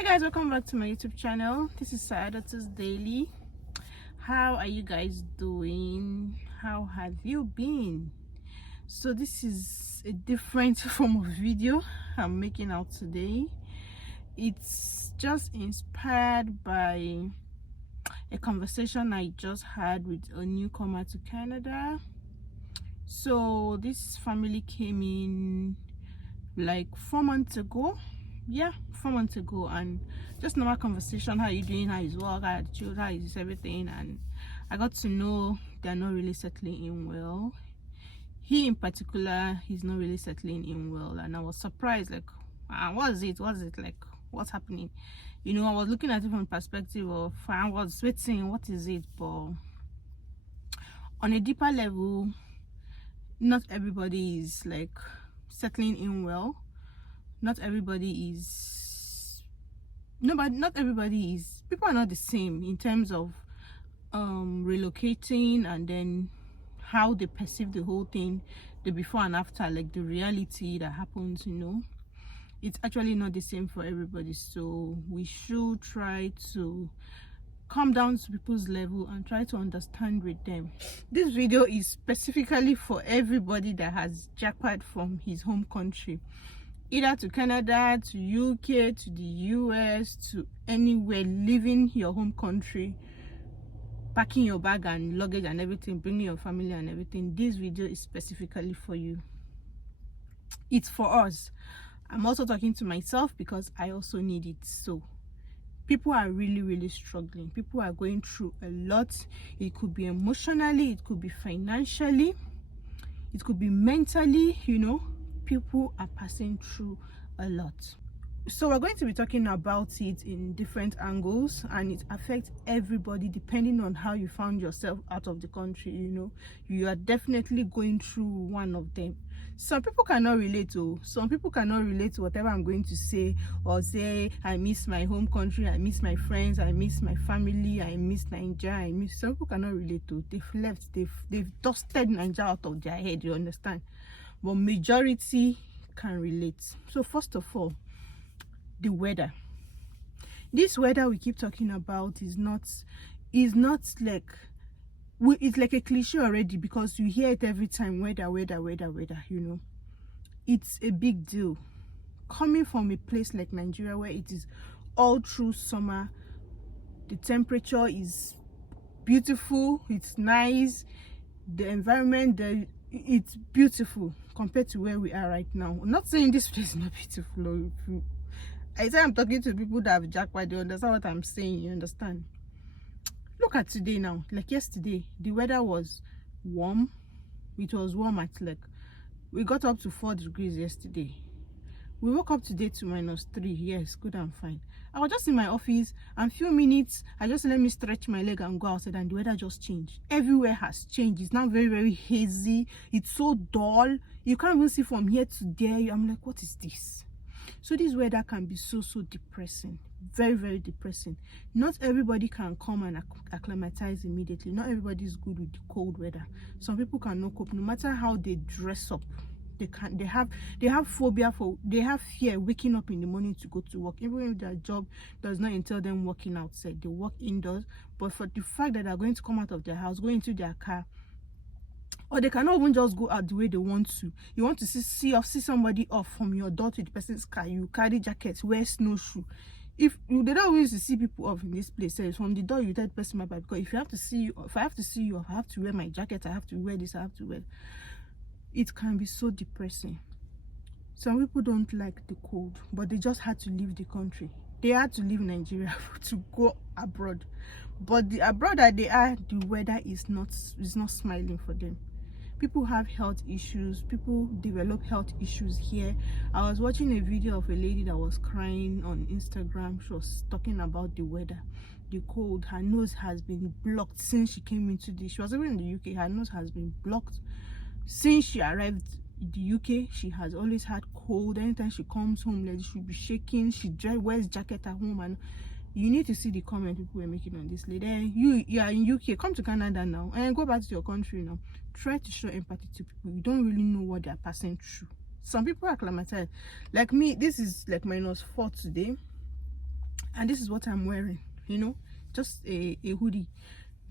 Hey guys, welcome back to my YouTube channel. This is Saadatus Daily. How are you guys doing? How have you been? So this is a different form of video I'm making out today. It's just inspired by a conversation I just had with a newcomer to Canada. So this family came in like 4 months ago. 4 months ago, and just normal conversation. How you doing? How is work? How are the children? How is everything? And I got to know they're not really settling in well. He in particular, he's not really settling in well, and I was surprised, like, what's it like, what's happening? You know, I was looking at it from the perspective of I was waiting, what is it? But on a deeper level, not everybody is like settling in well. Not everybody is people are not the same in terms of relocating, and then how they perceive the whole thing, the before and after, like the reality that happens. You know, it's actually not the same for everybody, so we should try to come down to people's level and try to understand with them. This video is specifically for everybody that has jackpot from his home country, either to Canada, to UK, to the US, to anywhere, leaving your home country, packing your bag and luggage and everything, bringing your family and everything. This video is specifically for you. It's for us. I'm also talking to myself because I also need it. So people are really struggling. People are going through a lot. It could be emotionally, it could be financially, it could be mentally. You know, people are passing through a lot. So we're going to be talking about it in different angles, and it affects everybody depending on how you found yourself out of the country. You know, you are definitely going through one of them. Some people cannot relate to whatever I'm going to say, or say I miss my home country, I miss my friends, I miss my family, I miss Nigeria, some people cannot relate to. They've left, they've dusted Nigeria out of their head, you understand? But majority can relate. So first of all, the weather. This weather we keep talking about is not like, it's like a cliche already, because you hear it every time. Weather. You know, it's a big deal coming from a place like Nigeria, where it is all through summer. The temperature is beautiful, it's nice, the environment, it's beautiful compared to where we are right now. I'm not saying this place is not beautiful. I say I'm talking to people that have jackpot, they understand what I'm saying, you understand? Look at today now. Like yesterday, the weather was warm. It was warm at, like, we got up to 4 degrees yesterday. We woke up today to -3. Yes, good and fine. I was just in my office, and few minutes I just let me stretch my leg and go outside, and the weather just changed. Everywhere has changed. It's now very hazy. It's so dull, you can't even see from here to there. I'm like, what is this? So this weather can be so depressing, very depressing. Not everybody can come and acclimatize immediately. Not everybody is good with the cold weather. Some people cannot cope, no matter how they dress up. They have phobia for, they have fear waking up in the morning to go to work, even if their job does not entail them working outside. They work indoors, but for the fact that they're going to come out of their house, go into their car, or they cannot even just go out the way they want to. You want to see somebody off from your door to the person's car, you carry jackets, wear snowshoe. If they don't want to see people off in this place, so from the door you tell the person, because if I have to see you off, I have to wear my jacket, I have to wear this, I have to wear. It can be so depressing. Some people don't like the cold, but they just had to leave the country. They had to leave Nigeria to go abroad. But the abroad that they are, the weather is not smiling for them. People have health issues. People develop health issues here. I was watching a video of a lady that was crying on Instagram. She was talking about the weather, the cold. Her nose has been blocked since she came into she was even in the UK. Her nose has been blocked since she arrived in the UK. She has always had cold. Anytime she comes home, like, she'll be shaking. She wears jacket at home, and you need to see the comment people were making on this lady. You are in UK, come to Canada now and go back to your country now. Try to show empathy to people. You don't really know what they are passing through. Some people are acclimatized. Like me, this is like -4 today. and this is what I'm wearing, you know, just a hoodie.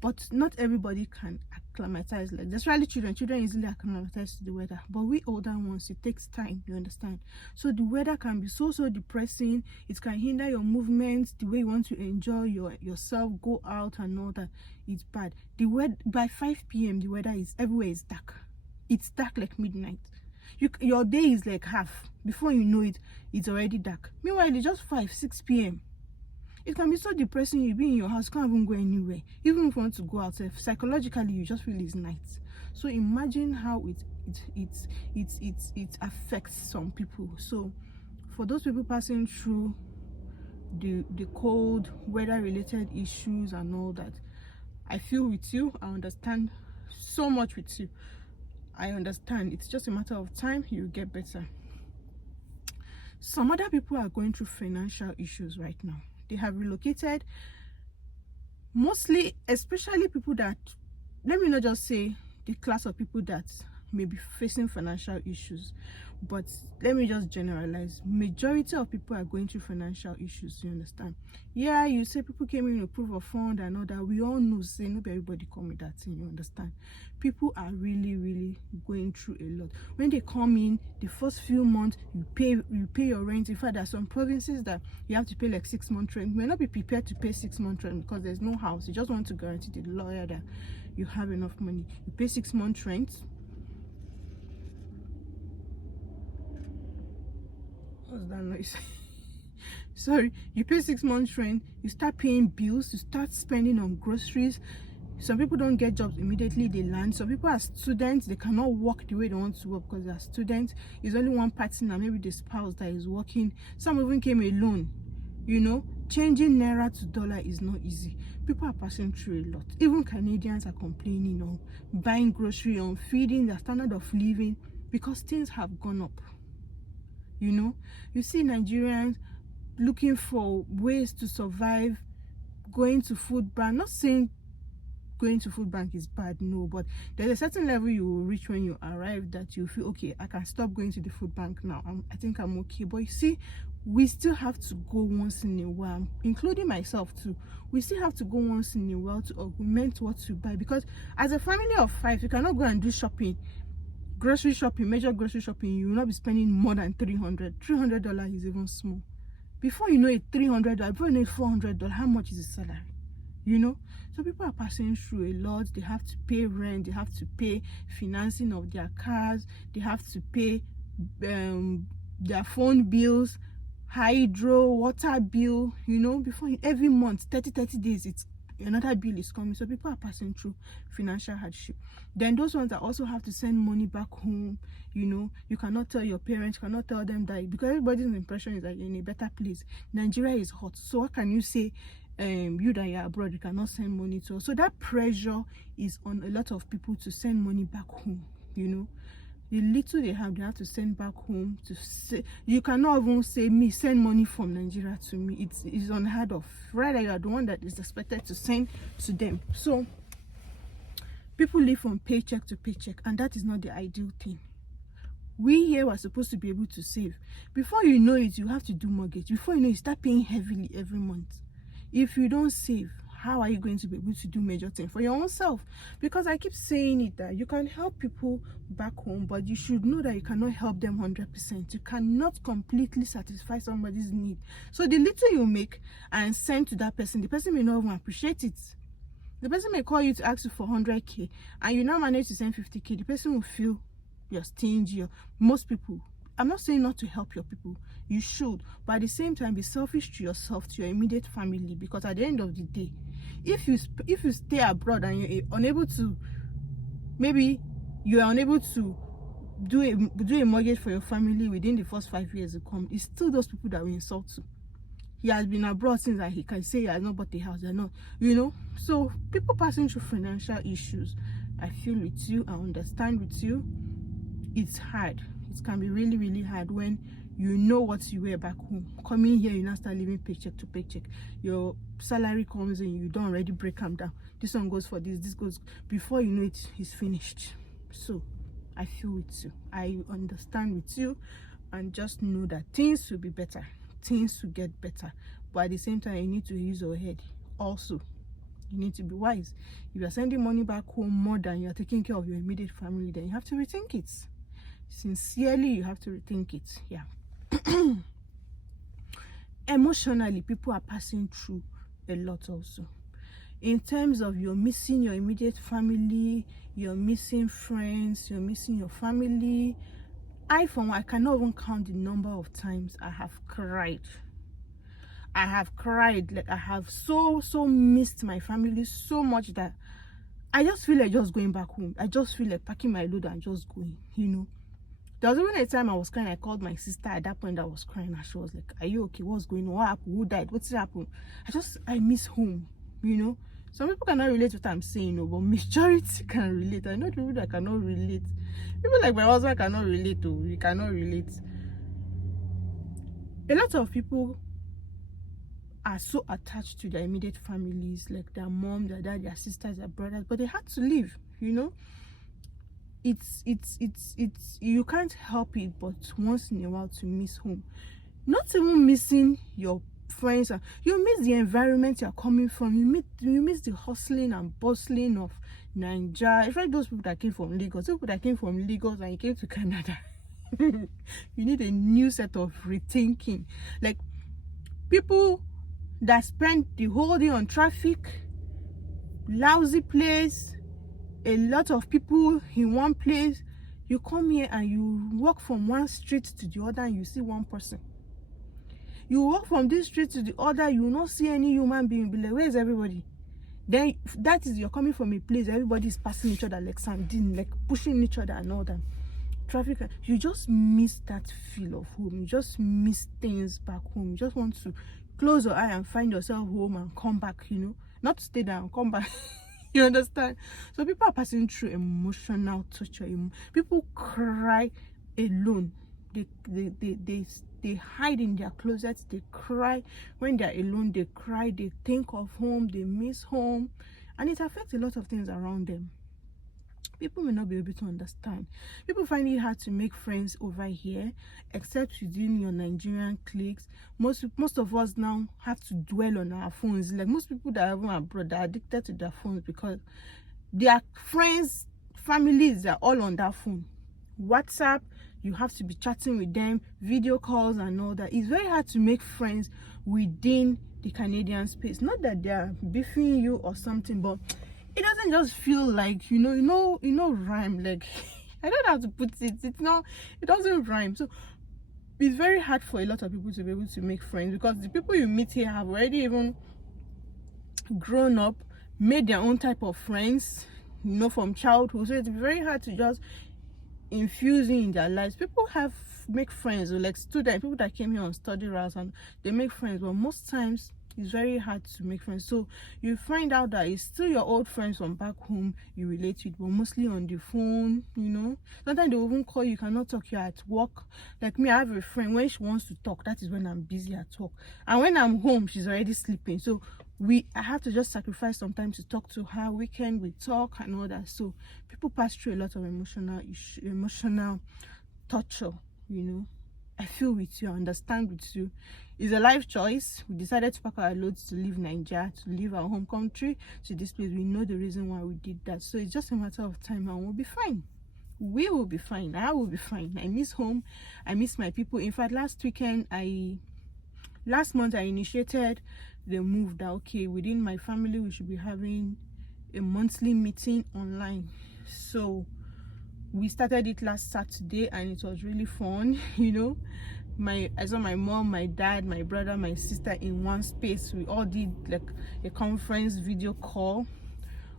But not everybody can acclimatize like this. Especially children easily acclimatize to the weather, but we older ones, it takes time, you understand. So the weather can be so depressing. It can hinder your movements, the way you want to enjoy yourself, go out and all that. It's bad. The weather by 5 p.m. the weather is everywhere is dark. It's dark like midnight. Your day is like half. Before you know it, it's already dark. Meanwhile, it's just 6 p.m. It can be so depressing. You be in your house, can't even go anywhere. Even if you want to go out, psychologically you just feel it's night. So imagine how it affects some people. So for those people passing through the cold weather related issues and all that, I feel with you. I understand so much with you. I understand. It's just a matter of time. You'll get better. Some other people are going through financial issues right now. They have relocated, mostly, especially people that, let me not just say the class of people that may be facing financial issues, but let me just generalize. Majority of people are going through financial issues, you understand. Yeah, you say people came in with proof of fund and all that. We all know, say not everybody come with that thing, you understand. People are really going through a lot. When they come in, the first few months you pay your rent. In fact, there are some provinces that you have to pay like 6 months rent. You may not be prepared to pay 6 months rent because there's no house. You just want to guarantee the lawyer that you have enough money. You pay 6 months rent. What's that noise? Sorry. You pay 6 months rent, you start paying bills, you start spending on groceries. Some people don't get jobs immediately they land. Some people are students, they cannot work the way they want to work because they are students. It's only one partner, maybe the spouse, that is working. Some even came alone. You know, changing naira to dollar is not easy. People are passing through a lot. Even Canadians are complaining on buying grocery, on feeding, their standard of living, because things have gone up. You know, you see Nigerians looking for ways to survive, going to food bank. Not saying going to food bank is bad, no, but there's a certain level you will reach when you arrive that you feel, okay, I can stop going to the food bank now. I think I'm okay. But you see, we still have to go once in a while, including myself too. We still have to go once in a while to augment what you buy, because as a family of 5, you cannot go and do shopping, grocery shopping, major grocery shopping. You will not be spending more than $300 is even small. Before you know it, $300, before you know it, $400. How much is the salary? You know, so people are passing through a lot. They have to pay rent, they have to pay financing of their cars, they have to pay their phone bills, hydro, water bill. You know, before every month, 30 days, it's another bill is coming. So people are passing through financial hardship. Then those ones that also have to send money back home. You know, you cannot tell your parents, cannot tell them that, because everybody's impression is that you're in a better place. Nigeria is hot, so what can you say? You that you're abroad, you cannot send money to us. So that pressure is on a lot of people to send money back home. You know, the little they have to send back home. To say, you cannot even say, me send money from Nigeria to me. It's unheard of. Rather, you are the one that is expected to send to them. So people live from paycheck to paycheck, and that is not the ideal thing. We here were supposed to be able to save. Before you know it, you have to do mortgage. Before you know it, you start paying heavily every month. If you don't save, how are you going to be able to do major things for your own self? Because I keep saying it, that you can help people back home, but you should know that you cannot help them 100%. You cannot completely satisfy somebody's need. So the little you make and send to that person, the person may not even appreciate it. The person may call you to ask you for 100K, and you now manage to send 50K. The person will feel you're stingy. Most people, I'm not saying not to help your people, you should, but at the same time be selfish to yourself, to your immediate family, because at the end of the day, if you stay abroad and you're unable to, maybe you are unable to do a mortgage for your family within the first 5 years to come, it's still those people that will insult you. He has been abroad since that he can say he has not bought a house. They're not, you know. So people passing through financial issues, I feel with you, I understand with you. It's hard. It can be really hard when you know what you wear back home. Coming here, you now start living paycheck to paycheck. Your salary comes in, you don't already break them down. This one goes for this goes. Before you know it, it's finished. So I feel with you, I understand with you, and just know that things will be better. Things will get better. but at the same time you need to use your head also. You need to be wise. If you're sending money back home more than you're taking care of your immediate family, then you have to rethink it. Sincerely, you have to rethink it. Yeah. Emotionally, people are passing through a lot also. In terms of you're missing your immediate family, you're missing friends, you're missing your family. For one, I cannot even count the number of times I have cried. Like I have so missed my family so much that I just feel like just going back home. I just feel like packing my load and just going, you know. There was even a time I was crying. I called my sister at that point. I was crying and she was like, "Are you okay? What's going on? What happened? Who died? What's happened?" I miss home, you know. Some people cannot relate to what I'm saying, but majority can relate. I know people that cannot relate. People like my husband cannot relate to. We cannot relate. A lot of people are so attached to their immediate families, like their mom, their dad, their sisters, their brothers, but they had to leave, you know. It's you can't help it but once in a while to miss home. Not even missing your friends, you miss the environment you're coming from. You miss the hustling and bustling of Nigeria. It's like those people that came from Lagos, people that came from Lagos and you came to Canada. You need a new set of rethinking. Like people that spend the whole day on traffic, lousy place, a lot of people in one place. You come here and you walk from one street to the other and you see one person. You walk from this street to the other, you will not see any human being. Be like, where is everybody? Then that is, you're coming from a place everybody is passing each other like sardine, like pushing each other and all that. Traffic, you just miss that feel of home. You just miss things back home. You just want to close your eye and find yourself home and come back, you know, not to stay there and come back. You understand? So people are passing through emotional torture. People cry alone. They hide in their closets. They cry when they're alone. They cry. They think of home. They miss home, and it affects a lot of things around them. People may not be able to understand. People find it hard to make friends over here, except within your Nigerian cliques. Most of us now have to dwell on our phones. Like most people that are even abroad, are addicted to their phones because their friends, families are all on that phone. WhatsApp, you have to be chatting with them, video calls and all that. It's very hard to make friends within the Canadian space. Not that they are beefing you or something, but it doesn't just feel like, you know rhyme. Like I don't know how to put it. It doesn't rhyme. So it's very hard for a lot of people to be able to make friends because the people you meet here have already even grown up, made their own type of friends, you know, from childhood. So it's very hard to just infuse in their lives. People make friends, or like students, people that came here on study routes, and they make friends, but most times it's very hard to make friends. So you find out that it's still your old friends from back home you relate with, but mostly on the phone, you know. Sometimes they will even call you, cannot talk, you're at work. Like me, I have a friend, when she wants to talk, that is when I'm busy at work, and when I'm home she's already sleeping. So I have to just sacrifice sometimes to talk to her. Weekend we talk and all that. So people pass through a lot of emotional torture, you know. I feel with you, I understand with you. It's a life choice. We decided to pack our loads to leave Nigeria, to leave our home country to this place. We know the reason why we did that. So it's just a matter of time and we'll be fine. We will be fine. I will be fine. I miss home. I miss my people. In fact, last month I initiated the move that, okay, within my family we should be having a monthly meeting online. So we started it last Saturday and it was really fun. You know, I saw my mom, my dad, my brother, my sister in one space. We all did like a conference video call.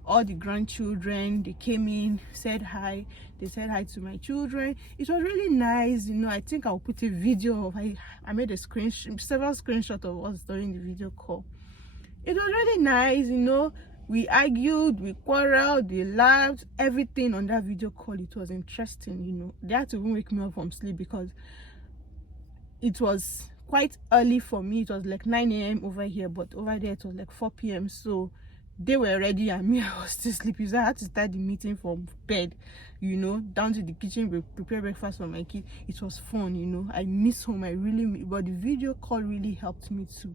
All the grandchildren, they came in, said hi. They said hi to my children. It was really nice, you know. I think I'll put a video of I made several screenshots of us during the video call. It was really nice, you know. We argued, we quarreled, they laughed, everything on that video call. It was interesting, you know. They had to even wake me up from sleep because it was quite early for me. It was like 9 a.m. over here, but over there it was like 4 p.m. So they were ready and me, I was still sleepy. So I had to start the meeting from bed, you know, down to the kitchen, prepare breakfast for my kids. It was fun, you know. I miss home, but the video call really helped me to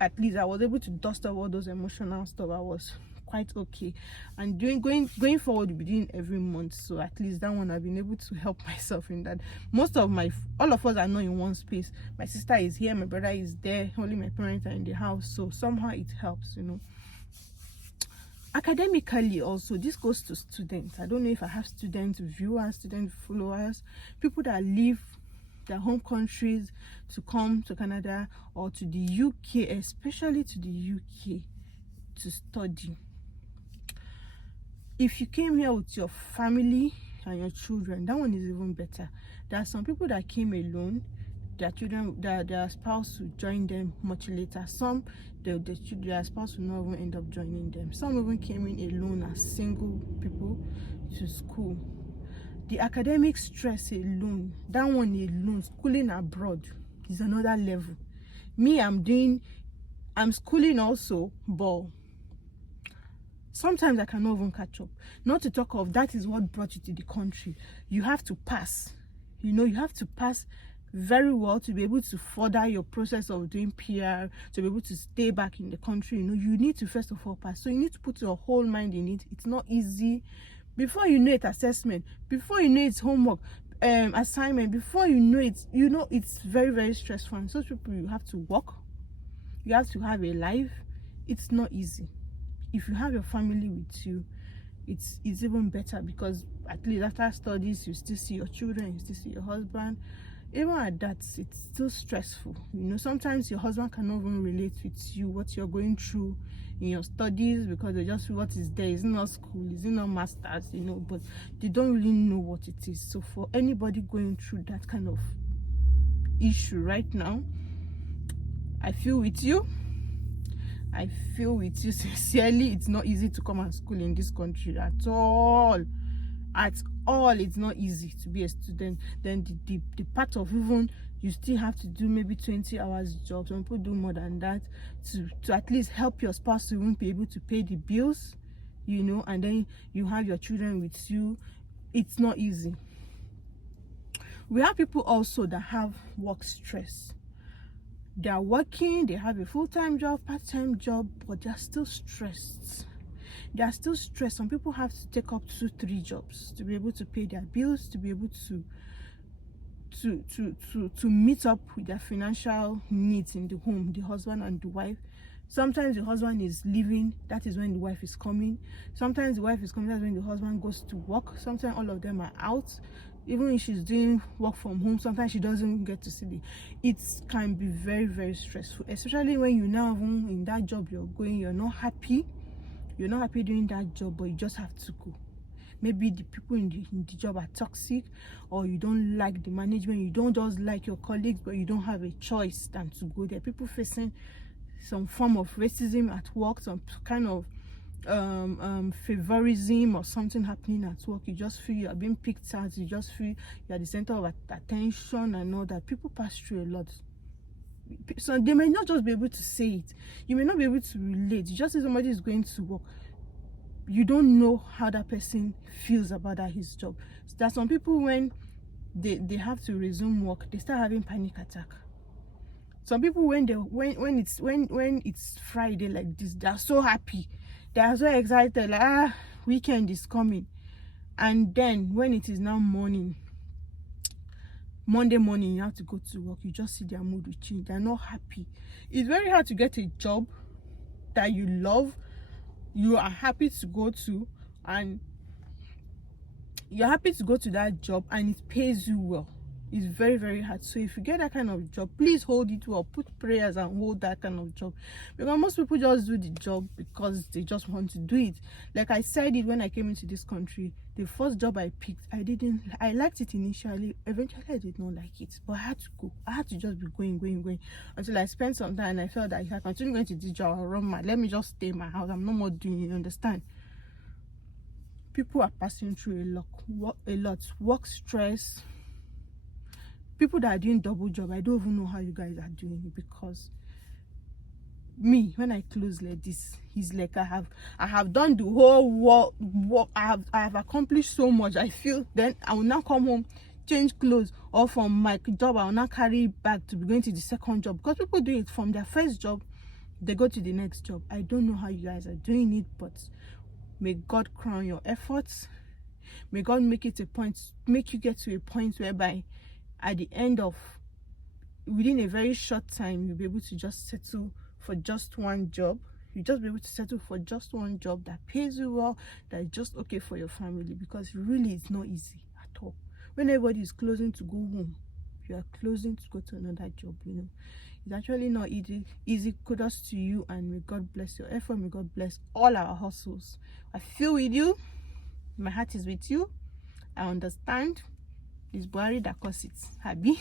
at least I was able to dust off all those emotional stuff. I was quite okay, and going forward, we'll be doing every month, so at least that one I've been able to help myself in that. Most of all of us are not in one space. My sister is here, my brother is there, only my parents are in the house, so somehow it helps, you know. Academically also, this goes to students. I don't know if I have student viewers, student followers, people that leave their home countries to come to Canada or to the UK, especially to the UK, to study. If you came here with your family and your children, that one is even better. There are some people that came alone, their children, their spouse will join them much later. Some, their spouse will not even end up joining them. Some even came in alone as single people to school. The academic stress alone, that one alone, schooling abroad is another level. Me, I'm schooling also, but sometimes I cannot even catch up. Not to talk of, that is what brought you to the country. You have to pass. You know, you have to pass very well to be able to further your process of doing PR, to be able to stay back in the country. You know, you need to first of all pass. So you need to put your whole mind in it. It's not easy. Before you know it, assessment. Before you know it's homework, assignment. Before you know it, you know it's very, very stressful. And such people, you have to work. You have to have a life. It's not easy. If you have your family with you, it's even better, because at least after studies, you still see your children, you still see your husband. Even at that, it's still stressful. You know, sometimes your husband cannot even relate with you, what you're going through in your studies, because they just feel what is there. It's not school, it's not masters, you know, but they don't really know what it is. So for anybody going through that kind of issue right now, I feel with you. I feel with you sincerely. It's not easy to come and school in this country at all. At all, it's not easy to be a student. Then the part of, even you still have to do maybe 20 hours job. Some people do more than that to at least help your spouse to even be able to pay the bills, you know, and then you have your children with you. It's not easy. We have people also that have work stress. They are working, they have a full-time job, part-time job, but they are still stressed. They are still stressed. Some people have to take up 2-3 jobs to be able to pay their bills, to be able to meet up with their financial needs in the home, the husband and the wife. Sometimes the husband is leaving, that is when the wife is coming. Sometimes the wife is coming, that's when the husband goes to work. Sometimes all of them are out. Even if she's doing work from home, sometimes she doesn't get to see it can be very, very stressful, especially when you now in that job you're going, you're not happy doing that job, but you just have to go. Maybe the people in the job are toxic, or you don't like the management, you don't just like your colleagues, but you don't have a choice than to go there. People facing some form of racism at work, some kind of favorism or something happening at work. You just feel you are being picked at, you just feel you are the center of attention and all that. People pass through a lot, so they may not just be able to say it, you may not be able to relate. You just say somebody is going to work, you don't know how that person feels about his job. So there are some people, when they have to resume work, they start having panic attack. Some people, when it's Friday like this, they are so happy, they are so excited, like weekend is coming. And then when it is now Monday morning, you have to go to work, you just see their mood will change. They're not happy. It's very hard to get a job that you love, you are happy to go to, and you're happy to go to that job and it pays you well. It's very, very hard. So if you get that kind of job, please hold it well. Put prayers and hold that kind of job, because most people just do the job because they just want to do it. Like I said it when I came into this country, the first job I picked, I liked it initially. Eventually I did not like it, but I had to go. I had to just be going until I spent some time and I felt that if I continue going to this job, I'll run mad. Let me just stay in my house. I'm no more doing it, you understand? People are passing through a lot. Work stress. People that are doing double job, I don't even know how you guys are doing it, because me, when I close like this, it's like I have done the whole work. I have accomplished so much. I feel then I will now come home, change clothes, or from my job I will now carry it back to be going to the second job, because people do it from their first job they go to the next job. I don't know how you guys are doing it, but may God crown your efforts. May God make it a point, make you get to a point whereby at the end of, within a very short time, you'll be able to just settle for just one job. You just be able to settle for just one job that pays you well, that is just okay for your family, because really it's not easy at all. When everybody is closing to go home, you are closing to go to another job, you know. It's actually not easy. Kudos to you, and may God bless your effort. May God bless all our hustles. I feel with you. My heart is with you. I understand. It's Buhari that caused it, Habi.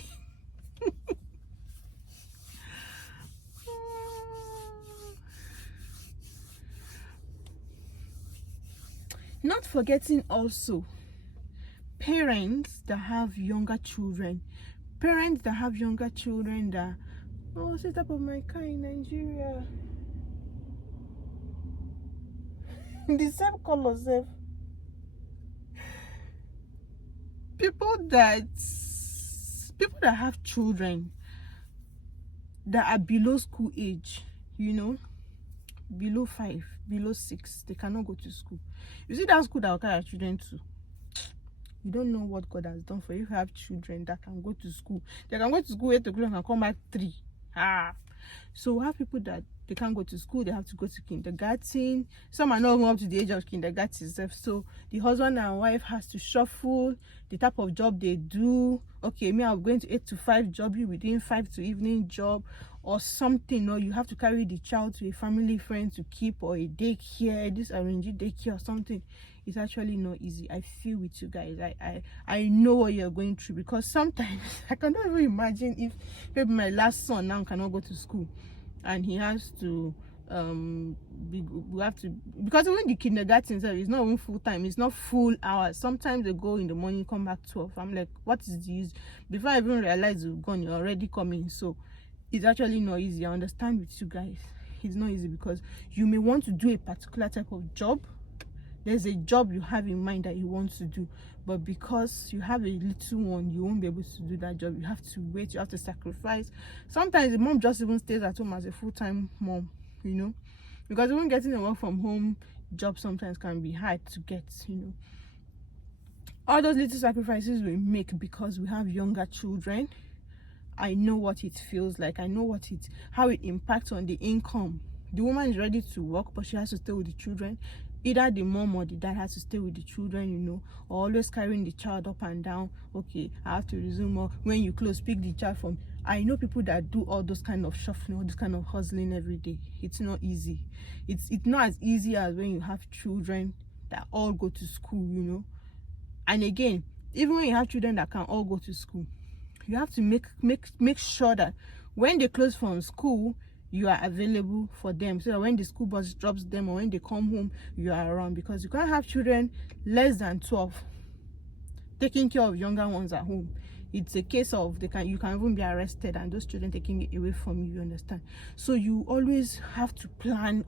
Not forgetting also parents that have younger children. Parents that have younger children that, oh, set up of my car in Nigeria. The same color, sef. People that have children that are below school age, you know, below 5, below 6, they cannot go to school. You see that school that will carry your children to, you don't know what God has done for you. If you have children that can go to school, they can go to school 8 o'clock and come back 3. So we have people that they can't go to school, they have to go to kindergarten. Some are not even up to the age of kindergarten itself. So the husband and wife has to shuffle the type of job they do. Okay, me, I'm going to 8 to 5 job, you within 5 to evening job or something, or you have to carry the child to a family friend to keep, or a daycare, this arranged daycare or something. It's actually not easy. I feel with you guys. I know what you're going through, because sometimes I cannot even imagine if maybe my last son now cannot go to school and he has to we have to, because even the kindergarten is not even full time, it's not full hours. Sometimes they go in the morning, come back 12. I'm like, what is the use? Before I even realize you've gone, you're already coming. So it's actually not easy. I understand with you guys, it's not easy, because you may want to do a particular type of job. There's a job you have in mind that you want to do, but because you have a little one, you won't be able to do that job. You have to wait, you have to sacrifice. Sometimes the mom just even stays at home as a full-time mom, you know, because even getting a work from home job sometimes can be hard to get, you know. All those little sacrifices we make because we have younger children. I know what it feels like. I know how it impacts on the income. The woman is ready to work, but she has to stay with the children. Either the mom or the dad has to stay with the children, you know, or always carrying the child up and down. Okay, I have to resume, or when you close, pick the child from. I know people that do all those kind of shuffling, all this kind of hustling every day. It's not easy. It's not as easy as when you have children that all go to school, you know. And again, even when you have children that can all go to school, you have to make sure that when they close from school, you are available for them, so that when the school bus drops them or when they come home, you are around. Because you can't have children less than 12 taking care of younger ones at home. It's a case of you can even be arrested and those children taking it away from you, you understand? So you always have to plan,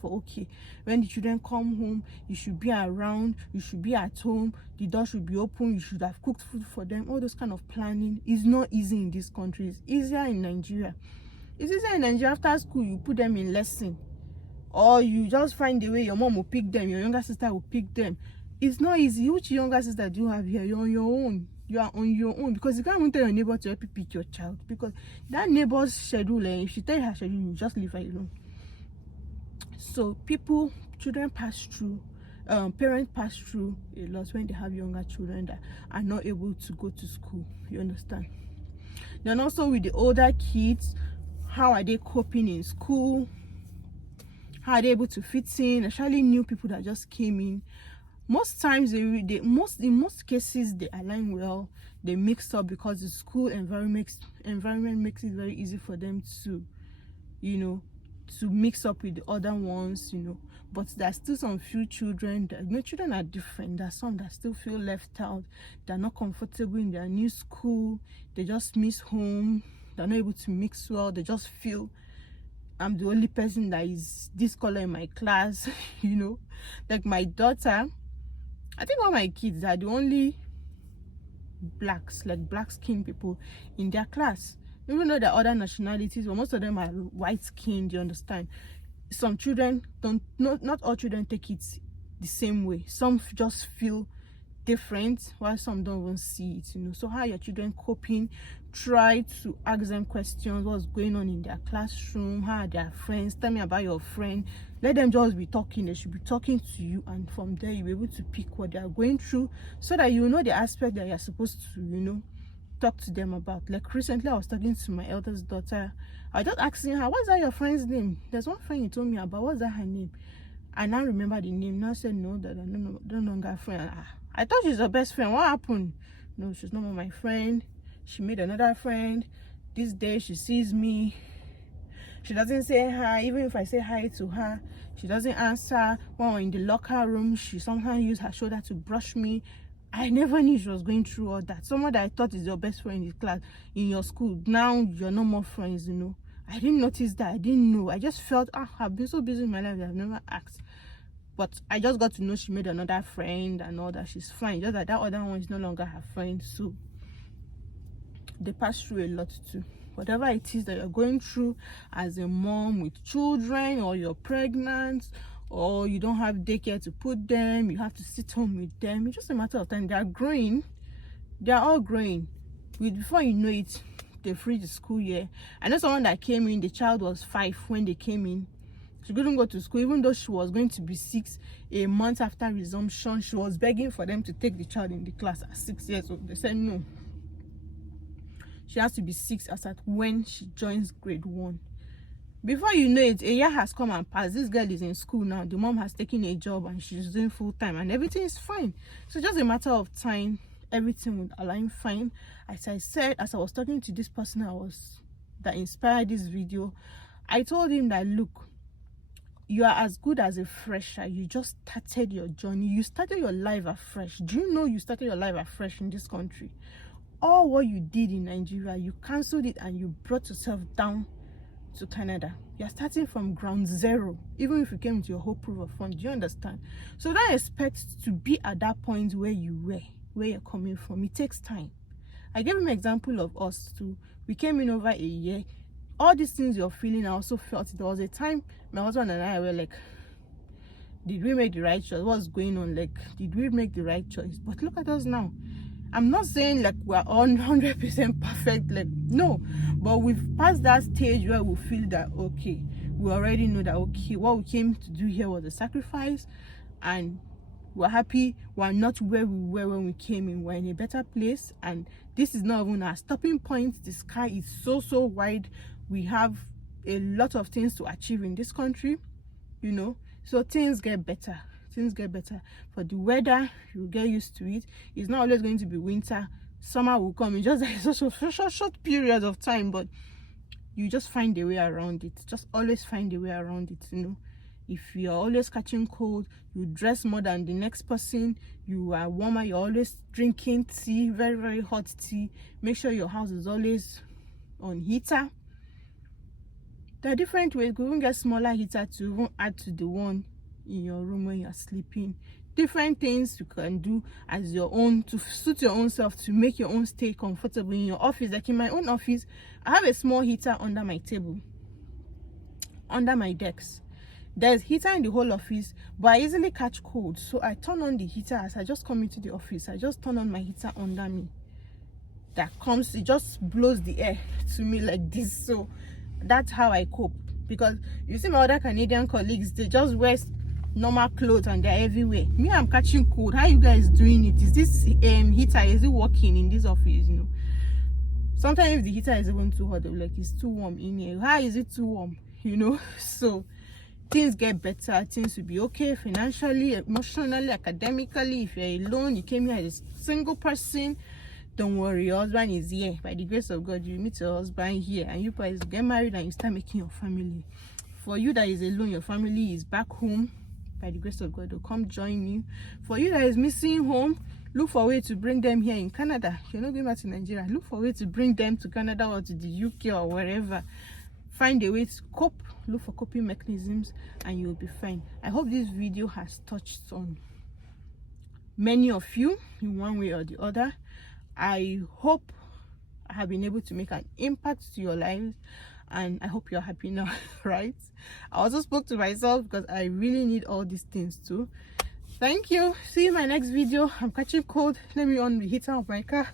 for, okay, when the children come home, you should be around, you should be at home, the door should be open, you should have cooked food for them. All those kind of planning is not easy in this country. It's easier in Nigeria. It's easier in Nigeria. After school, you put them in lesson, or you just find a way. Your mom will pick them, your younger sister will pick them. It's not easy. Which younger sister do you have here? You're on your own. You are on your own, because you can't even tell your neighbor to help you pick your child, because that neighbor's schedule, if she tell you her schedule, you just leave her alone. So children pass through, parents pass through a lot when they have younger children that are not able to go to school, you understand? Then also with the older kids, how are they coping in school? How are they able to fit in? Especially new people that just came in. Most times, in most cases, they align well. They mix up because the school environment makes it very easy for them to, you know, to mix up with the other ones, you know. But there's still some few children that, you know, children are different. There's some that still feel left out. They're not comfortable in their new school. They just miss home. They're not able to mix well. They just feel, I'm the only person that is this color in my class, you know. Like my daughter, I think all my kids are the only blacks, like black skinned people in their class. Even though there are other nationalities, but most of them are white skinned, you understand. Some children don't, not all children take it the same way. Some just feel different, while some don't even see it, you know. So how are your children coping? Try to ask them questions. What's going on in their classroom? How are their friends? Tell me about your friend. Let them just be talking. They should be talking to you, and from there you'll be able to pick what they are going through, so that you know the aspect that you're supposed to, you know, talk to them about. Like recently I was talking to my eldest daughter. I was just asking her, what's that your friend's name? There's one friend you told me about, what's that her name? I now remember the name. Now I said, no, that I don't know her friend. I thought she's her best friend. What happened? No, she's not my friend. She made another friend. This day she sees me, she doesn't say hi. Even if I say hi to her, she doesn't answer. When we're in the locker room, she sometimes uses her shoulder to brush me. I never knew she was going through all that. Someone that I thought is your best friend in class, in your school, now you're no more friends, you know. I didn't notice that. I didn't know. I just felt, I've been so busy in my life that I've never asked. But I just got to know she made another friend and all that. She's fine. Just that other one is no longer her friend. So they pass through a lot too. Whatever it is that you're going through as a mom with children, or you're pregnant, or you don't have daycare to put them, you have to sit home with them. It's just a matter of time. They are growing. They are all growing. Before you know it, they free the school year. I know someone that came in, the child was 5 when they came in. She couldn't go to school, even though she was going to be 6 a month after resumption. She was begging for them to take the child in the class at 6 years old. They said no. She has to be 6 as at when she joins grade 1. Before you know it, a year has come and passed. This girl is in school now. The mom has taken a job and she's doing full time, and everything is fine. So just a matter of time, everything would align fine. As I said, as I was talking to this person that inspired this video, I told him that, look, you are as good as a fresher. You just started your journey. You started your life afresh. Do you know you started your life afresh in this country? All what you did in Nigeria, you cancelled it and you brought yourself down to Canada. You're starting from ground zero, even if you came with your whole proof of fund. Do you understand? So don't expect to be at that point where you were, where you're coming from. It takes time. I gave him an example of us too. We came in over a year. All these things you're feeling, I also felt it. There was a time my husband and I were like, did we make the right choice? What's going on? Like, did we make the right choice? But look at us now. I'm not saying like we're on 100% perfect, like no, but we've passed that stage where we feel that okay, we already know that okay, what we came to do here was a sacrifice, and we're happy. We're not where we were when we came in. We're in a better place, and this is not even our stopping point. The sky is so wide. We have a lot of things to achieve in this country, you know. So things get better. Things get better. For the weather, you get used to it. It's not always going to be winter. Summer will come. It's just like a short period of time, but you just find a way around it. Just always find a way around it, you know. If you're always catching cold, you dress more than the next person. You are warmer. You're always drinking tea, very hot tea. Make sure your house is always on heater. There are different ways. You can get smaller heater to even add to the one in your room when you're sleeping. Different things you can do as your own, to suit your own self, to make your own stay comfortable in your office. Like in my own office, I have a small heater under my table, under my desk. There's heater in the whole office, but I easily catch cold, so I turn on the heater as I just come into the office. I just turn on my heater under me. That comes, it just blows the air to me like this. So that's how I cope. Because you see my other Canadian colleagues, they just wear normal clothes and they're everywhere. Me, I'm catching cold. How you guys doing it? Is this heater, is it working in this office? You know, sometimes if the heater is even too hot, they're like, it's too warm in here. How is it too warm? You know. So things get better. Things will be okay financially, emotionally, academically. If you're alone, you came here as a single person, don't worry, your husband is here. By the grace of God, you meet your husband here, and you guys get married and you start making your family. For you that is alone, your family is back home. By the grace of God, they'll come join you. For you that is missing home, look for a way to bring them here in Canada. If you're not going back to Nigeria, look for a way to bring them to Canada or to the UK or wherever. Find a way to cope. Look for coping mechanisms and you'll be fine. I hope this video has touched on many of you in one way or the other. I hope I have been able to make an impact to your lives, and I hope you're happy now. Right? I also spoke to myself because I really need all these things too. Thank you. See you in my next video. I'm catching cold. Let me on the heater of my car.